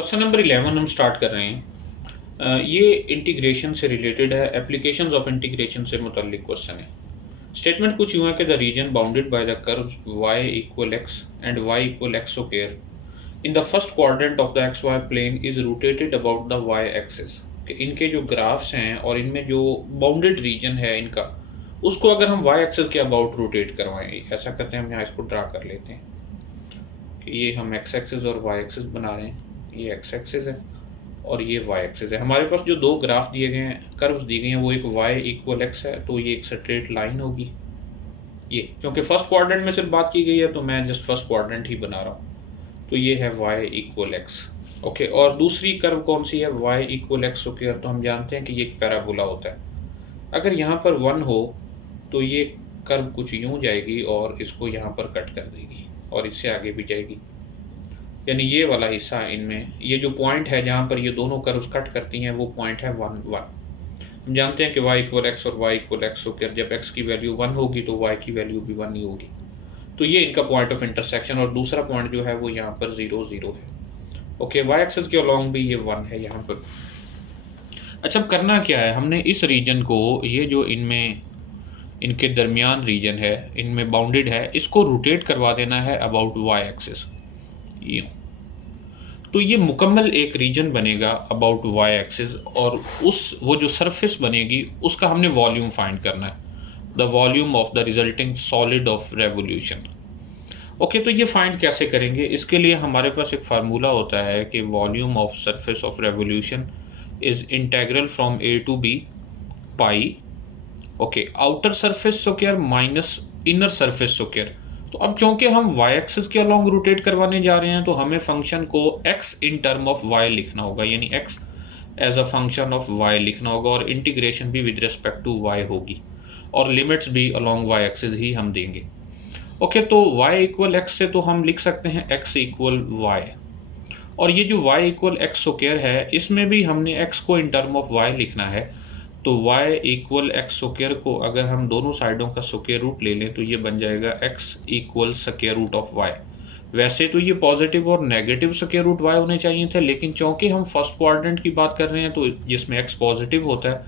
Question number 11 हम start कर रहे हैं। ये इंटीग्रेशन से रिलेटेड है, एप्लीकेशंस ऑफ इंटीग्रेशन से मुतल्लिक क्वेश्चन है। स्टेटमेंट कुछ यूँ है कि the region bounded by the curves y equal x and y equal x square in the first quadrant of the x y plane is rotated about the y axis. इनके जो graphs हैं और इनमें जो बाउंडेड रीजन है इनका, उसको अगर हम y एक्सिस के अबाउट रोटेट करवाएं, ऐसा करते हैं, हम यहाँ इसको ड्रा कर लेते हैं कि ये हम x एक्सिस और y एक्सिस बना रहे हैं। ये x एक्सिस है और ये y एक्सिस है। हमारे पास जो दो ग्राफ दिए गए हैं, कर्व्स दिए गए हैं, वो एक y इक्वल x है, तो ये एक स्ट्रेट लाइन होगी। ये क्योंकि फर्स्ट क्वाड्रेंट में सिर्फ बात की गई है तो मैं जस्ट फर्स्ट क्वाड्रेंट ही बना रहा हूँ। तो ये है y इक्वल x। ओके, और दूसरी कर्व कौन सी है? y equal x square. तो हम जानते हैं कि ये एक पैराबोला होता है। अगर यहाँ पर 1 हो तो ये कर्व कुछ यूँ जाएगी और इसको यहाँ पर कट कर देगी और इससे आगे भी जाएगी, यानी ये वाला हिस्सा इनमें, ये जो पॉइंट है जहाँ पर ये दोनों कर्व्स कट करती हैं, वो पॉइंट है 1 1। हम जानते हैं कि y इक्वल x और y इक्वल x स्क्वायर, जब x की वैल्यू 1 होगी तो y की वैल्यू भी 1 ही होगी। तो ये इनका पॉइंट ऑफ इंटरसेक्शन, और दूसरा पॉइंट जो है वो यहाँ पर 0 0 है। ओके, y एक्सिस के अलॉन्ग भी ये 1 है यहाँ पर। अच्छा, अब करना क्या है, हमने इस रीजन को, ये जो इनमें इनके दरमियान रीजन है, इनमें बाउंडेड है, इसको रोटेट करवा देना है अबाउट y एक्सिस। यूँ तो ये मुकम्मल एक रीजन बनेगा अबाउट y एक्सिस, और वो जो सरफेस बनेगी उसका हमने वॉल्यूम फाइंड करना है, the volume of the resulting solid of revolution. Okay, तो ये फाइंड कैसे करेंगे? इसके लिए हमारे पास एक फार्मूला होता है कि volume of surface of revolution is integral from a to b pi, okay, outer surface square minus inner surface square. तो अब चूंकि हम y एक्सिस के अलॉन्ग रोटेट करवाने जा रहे हैं तो हमें फंक्शन को x in term of y लिखना होगा, यानी x as a function of y लिखना होगा, और इंटीग्रेशन भी विद रिस्पेक्ट टू y होगी, और लिमिट्स भी अलॉन्ग y एक्सिस ही हम देंगे। ओके, तो y इक्वल x से तो हम लिख सकते हैं x इक्वल y, और ये जो y इक्वल x स्क्वायर है, इसमें भी हमने x को इन टर्म ऑफ y लिखना है। तो y इक्वल x स्क्वायर को अगर हम दोनों साइडों का स्क्वायर रूट ले लें तो ये बन जाएगा x equal square root of y। वैसे तो ये पॉजिटिव और नेगेटिव स्क्वायर रूट y होने चाहिए थे, लेकिन चूंकि हम फर्स्ट क्वाड्रेंट की बात कर रहे हैं तो जिसमें x पॉजिटिव होता है,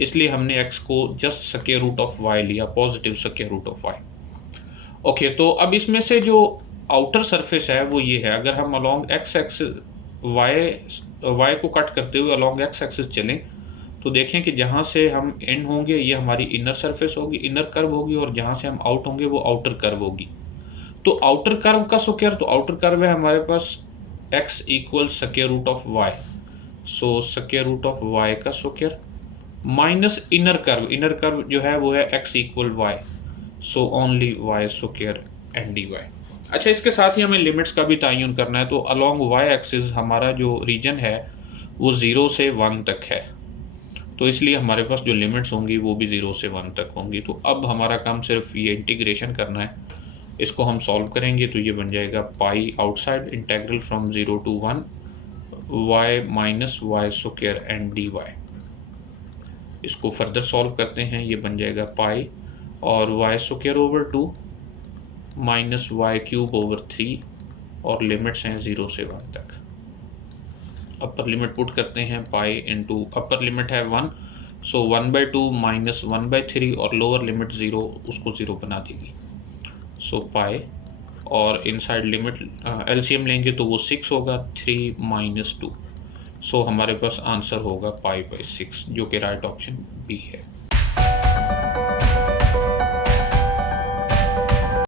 इसलिए हमने x को just square root of y लिया, positive square root of y। Okay, तो अब इसमें से जो आउटर सरफेस है वो ये है। अगर हम अलॉन्ग x एक्सिस y को कट करते हुए अलॉन्ग x एक्सिस चलें तो देखें कि जहाँ से हम एंड होंगे ये हमारी इनर सरफेस होगी, इनर कर्व होगी, और जहाँ से हम आउट होंगे वो आउटर कर्व होगी। तो आउटर कर्व का स्क्वायर, तो आउटर कर्व है हमारे पास x equal square root of y, so square root of y का स्क्वायर माइनस इनर कर्व जो है वो है x equal y, so only y square and dy। अच्छा, इसके साथ ही हमें लिमिट्स का भी तयन करना है। तो अलॉन्ग y एक्सिस हमारा जो रीजन है वो 0 से 1 तक है, तो इसलिए हमारे पास जो लिमिट्स होंगी वो भी 0 से 1 तक होंगी। तो अब हमारा काम सिर्फ ये इंटीग्रेशन करना है। इसको हम सॉल्व करेंगे तो ये बन जाएगा pi outside integral from 0 to 1 y minus y square and dy। इसको फर्दर सॉल्व करते हैं, ये बन जाएगा पाई और y square over 2 minus y cube over 3, और लिमिट्स हैं 0 से 1 तक। अपर लिमिट पुट करते हैं, पाई इंटू अपर लिमिट है 1, सो 1/2 माइनस 1/3, और लोअर लिमिट 0, उसको 0 बना देगी, सो पाई, और इनसाइड लिमिट एलसीएम लेंगे तो वो 6 होगा, 3 माइनस 2, सो हमारे पास आंसर होगा पाई/6, जो कि राइट ऑप्शन बी है।